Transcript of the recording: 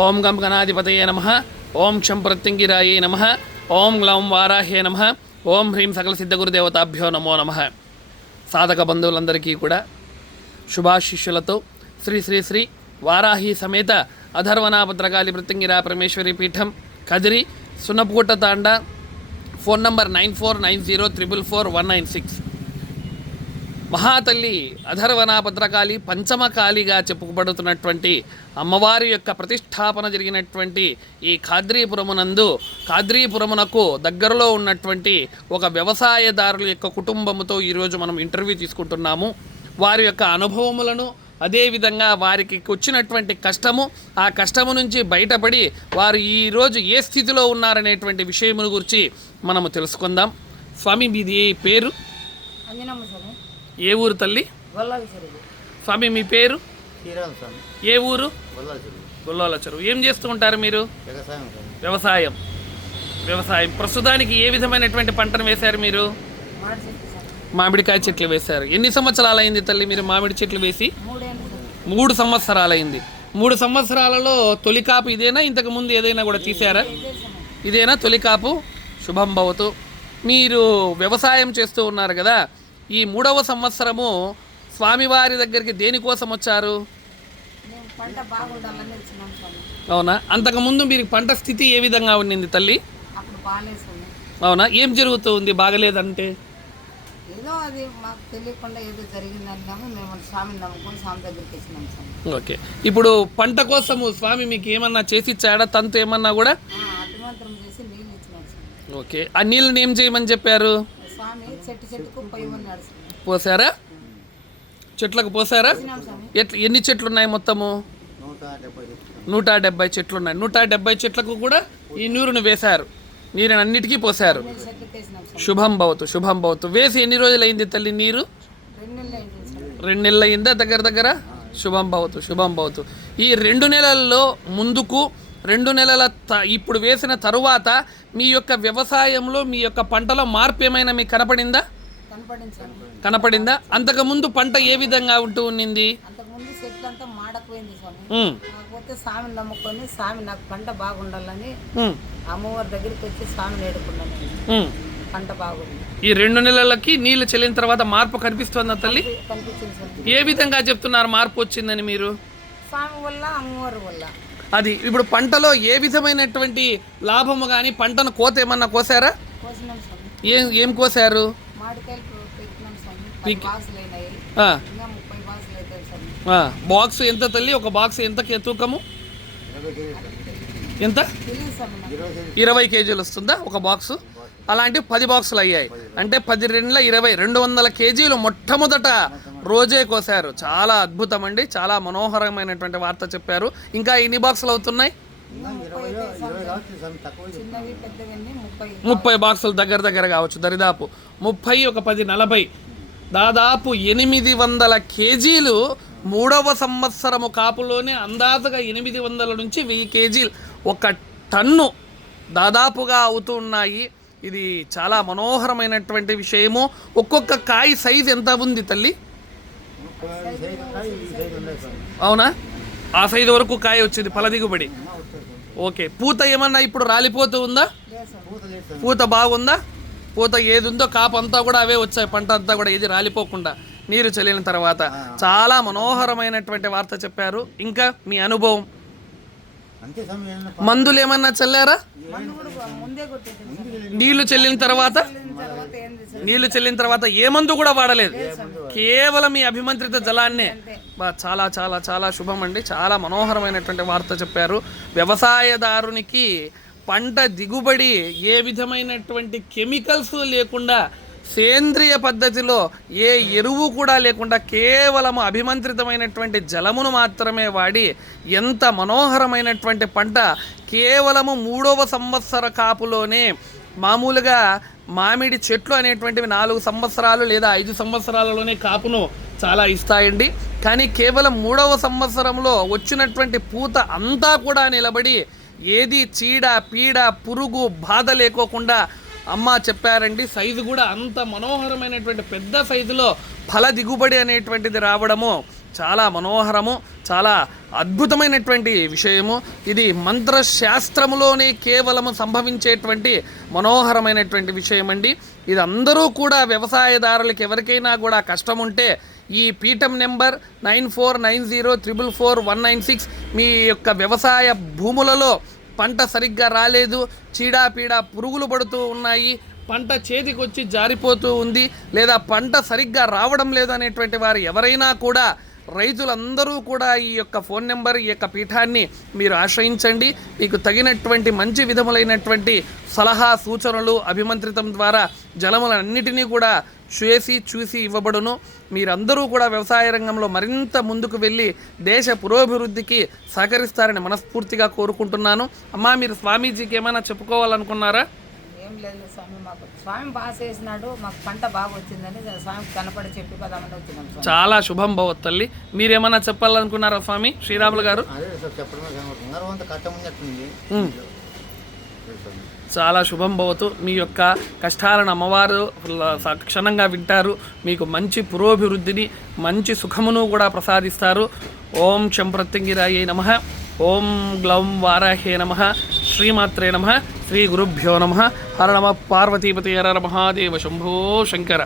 ఓం గం గణాధిపతయే నమః. ఓం క్షం ప్రత్యంగిరాయే నమః. ఓం గ్లౌం వారాహ్యే నమః. ఓం హ్రీం సకల సిద్ధ గురుదేవతాభ్యో నమో నమః. సాధక బంధువులందరికీ కూడా శుభాశిష్యులతో శ్రీ శ్రీ శ్రీ వారాహి సమేత అధర్వనాభద్రకాళి ప్రత్యంగిరా పరమేశ్వరి పీఠం కదిరి సున్నపుగుట్ట తాండా. Phone number 9490444196. మహాతల్లి అధర్వనాభద్రకాళి పంచమకాళిగా చెప్పుకోబడుతున్నటువంటి అమ్మవారి యొక్క ప్రతిష్టాపన జరిగినటువంటి ఈ ఖాద్రీపురమునకు దగ్గరలో ఉన్నటువంటి ఒక వ్యవసాయదారుల యొక్క కుటుంబముతో ఈరోజు మనం ఇంటర్వ్యూ తీసుకుంటున్నాము. వారి యొక్క అనుభవములను, అదేవిధంగా వారికి వచ్చినటువంటి కష్టము, ఆ కష్టము నుంచి బయటపడి వారు ఈరోజు ఏ స్థితిలో ఉన్నారనేటువంటి విషయముల గురించి మనము తెలుసుకుందాం. స్వామి, మీది పేరు? ఏ ఊరు తల్లి? స్వామి, మీ పేరు? ఏ ఊరు? గొల్లాల చెరువు. ఏం చేస్తూ ఉంటారు మీరు? వ్యవసాయం. ప్రస్తుతానికి ఏ విధమైనటువంటి పంటను వేశారు మీరు? మామిడికాయ చెట్లు వేశారు. ఎన్ని సంవత్సరాలు అయింది తల్లి మీరు మామిడి చెట్లు వేసి? 3 సంవత్సరాలైంది. 3 సంవత్సరాలలో తొలికాపు ఇదేనా? ఇంతకు ముందు ఏదైనా కూడా తీశారా? ఇదేనా తొలికాపు? శుభం భవతు. మీరు వ్యవసాయం చేస్తూ ఉన్నారు కదా, ఈ 3వ సంవత్సరము స్వామివారి దగ్గరికి దేనికోసం వచ్చారు? అవునా? అంతకుముందు మీరు పంట స్థితి ఏ విధంగా ఉండింది తల్లి? అవునా? ఏం జరుగుతూ ఉంది బాగలేదంటే? ఓకే. ఇప్పుడు పంట కోసము స్వామి మీకు ఏమన్నా చేసి ఇచ్చాడా? తంతు ఏమన్నా కూడా? ఓకే. ఆ నీళ్ళని ఏం చేయమని చెప్పారు? పోసారా? చెట్లకు పోసారా? ఎన్ని చెట్లు ఉన్నాయి మొత్తము? 170 చెట్లు ఉన్నాయి. 170 చెట్లకు కూడా ఈ నీరుని వేశారు. నీరుని అన్నిటికీ పోసారు. శుభం భవతు. వేసి ఎన్ని రోజులు అయింది తల్లి నీరు? 2 నెలలు అయిందా దగ్గర? శుభం భవతు. ఈ 2 నెలల్లో ముందుకు 2 నెలల ఇప్పుడు వేసిన తరువాత మీ యొక్క వ్యవసాయంలో, మీ యొక్క పంటలో మార్పు ఏమైనా మీకు కనపడిందా? అంతకుముందు పంట ఏ విధంగా ఉంటూ ఉన్నింది? స్వామిని నమ్ముకొని స్వామి నాకు పంట బాగుండాలని అమ్మవారి దగ్గరికి వచ్చి స్వామిని వేడుకున్నాను. పంట బాగుంది. ఈ 2 నెలలకి నీళ్లు చెల్లిన తర్వాత మార్పు కనిపిస్తుందా తల్లి? కనిపించింది. ఏ విధంగా చెప్తున్నారు మార్పు వచ్చిందని మీరు? స్వామి వల్ల, అమ్మవారి వల్ల. అది ఇప్పుడు పంటలో ఏ విధమైనటువంటి లాభము కానీ, పంటను కోత ఏమన్నా కోసారా? ఏం కోసారు? బాక్స్ ఎంత తల్లి? ఒక బాక్స్ ఎంత తూకము? ఎంత? 20 కేజీలు వస్తుందా ఒక బాక్సు? అలాంటి 10 బాక్సులు అయ్యాయి. అంటే 10 2 20 200 కేజీలు మొట్టమొదట రోజే కోసారు. చాలా అద్భుతం అండి. చాలా మనోహరమైనటువంటి వార్త చెప్పారు. ఇంకా ఎన్ని బాక్సులు అవుతున్నాయి? 30 బాక్సులు దగ్గర కావచ్చు. దరిదాపు 30, ఒక 10 40, దాదాపు 800 కేజీలు 3వ సంవత్సరము కాపులోనే అందాజుగా 800 నుంచి 1000 కేజీలు, 1 టన్ను దాదాపుగా అవుతూ ఉన్నాయి. ఇది చాలా మనోహరమైనటువంటి విషయము. ఒక్కొక్క కాయ సైజు ఎంత ఉంది తల్లి? అవునా? ఆ సైజు వరకు కాయ వచ్చింది ఫల దిగుబడి. ఓకే. పూత ఏమన్నా ఇప్పుడు రాలిపోతూ ఉందా? పూత బాగుందా? పూత ఏది ఉందో కాపు అంతా కూడా అవే వచ్చాయి. పంట అంతా కూడా ఏది రాలిపోకుండా నీరు చల్లిన తర్వాత. చాలా మనోహరమైనటువంటి వార్త చెప్పారు. ఇంకా మీ అనుభవం? మందులు ఏమన్నా చల్లారా? నీళ్లు చెల్లిన తర్వాత ఏ మందు కూడా వాడలేదు. కేవలం మీ అభిమంత్రిత జలాన్నే. చాలా చాలా చాలా శుభం అండి. చాలా మనోహరమైనటువంటి వార్త చెప్పారు. వ్యవసాయదారునికి పంట దిగుబడి ఏ విధమైనటువంటి కెమికల్స్ లేకుండా, సేంద్రియ పద్ధతిలో ఏ ఎరువు కూడా లేకుండా కేవలము అభిమంత్రితమైనటువంటి జలమును మాత్రమే వాడి ఎంత మనోహరమైనటువంటి పంట కేవలము 3వ సంవత్సర కాపులోనే. మామూలుగా మామిడి చెట్లు అనేటువంటివి 4 సంవత్సరాలు లేదా 5 సంవత్సరాలలోనే కాపును చాలా ఇస్తాయండి. కానీ కేవలం 3వ సంవత్సరంలో వచ్చినటువంటి పూత అంతా కూడా నిలబడి ఏది చీడ, పీడ, పురుగు బాధ లేకోకుండా అమ్మ చెప్పారండి. సైజు కూడా అంత మనోహరమైనటువంటి పెద్ద సైజులో ఫల దిగుబడి అనేటువంటిది రావడము చాలా మనోహరము, చాలా అద్భుతమైనటువంటి విషయము. ఇది మంత్రశాస్త్రములోనే కేవలము సంభవించేటువంటి మనోహరమైనటువంటి విషయం అండి. ఇది అందరూ కూడా వ్యవసాయదారులకు ఎవరికైనా కూడా కష్టం ఉంటే ఈ పీఠం నెంబర్ 9490444196 మీ యొక్క వ్యవసాయ భూములలో పంట సరిగ్గా రాలేదు, చీడాపీడ పురుగులు పడుతూ ఉన్నాయి, పంట చేతికొచ్చి జారిపోతూ ఉంది, లేదా పంట సరిగ్గా రావడం లేదు అనేటువంటి వారు ఎవరైనా కూడా, రైతులందరూ కూడా ఈ యొక్క ఫోన్ నెంబర్, ఈ యొక్క పీఠాన్ని మీరు ఆశ్రయించండి. మీకు తగినటువంటి మంచి విధములైనటువంటి సలహా సూచనలు అభిమంత్రితం ద్వారా జలములన్నిటినీ కూడా చూసి ఇవ్వబడును. మీరందరూ కూడా వ్యవసాయ రంగంలో మరింత ముందుకు వెళ్ళి దేశ పురోభివృద్ధికి సహకరిస్తారని మనస్ఫూర్తిగా కోరుకుంటున్నాను. అమ్మా, మీరు స్వామీజీకి ఏమైనా చెప్పుకోవాలనుకున్నారా? ఏం లేదు స్వామి, మాకు స్వామి బాగా చేసినాడు, మాకు పంట బాగా వచ్చిందని స్వామికి కనపడి చెప్పి పదామని వచ్చినాం స్వామి. చాలా శుభం భవత్ తల్లి. మీరేమన్నా చెప్పాలనుకున్నారా స్వామి శ్రీరాములు గారు? చాలా శుభం భవతు. మీ యొక్క కష్టాలను అమ్మవారు క్షణంగా వింటారు, మీకు మంచి పురోభివృద్ధిని, మంచి సుఖమును కూడా ప్రసాదిస్తారు. ఓం శం ప్రత్యంగిరాయే నమః, ఓం గ్లౌం వారాహే నమః, శ్రీమాత్రే నమః, శ్రీ గురుభ్యో నమః. హర నమః పార్వతీపతి హర మహాదేవ శంభో శంకర.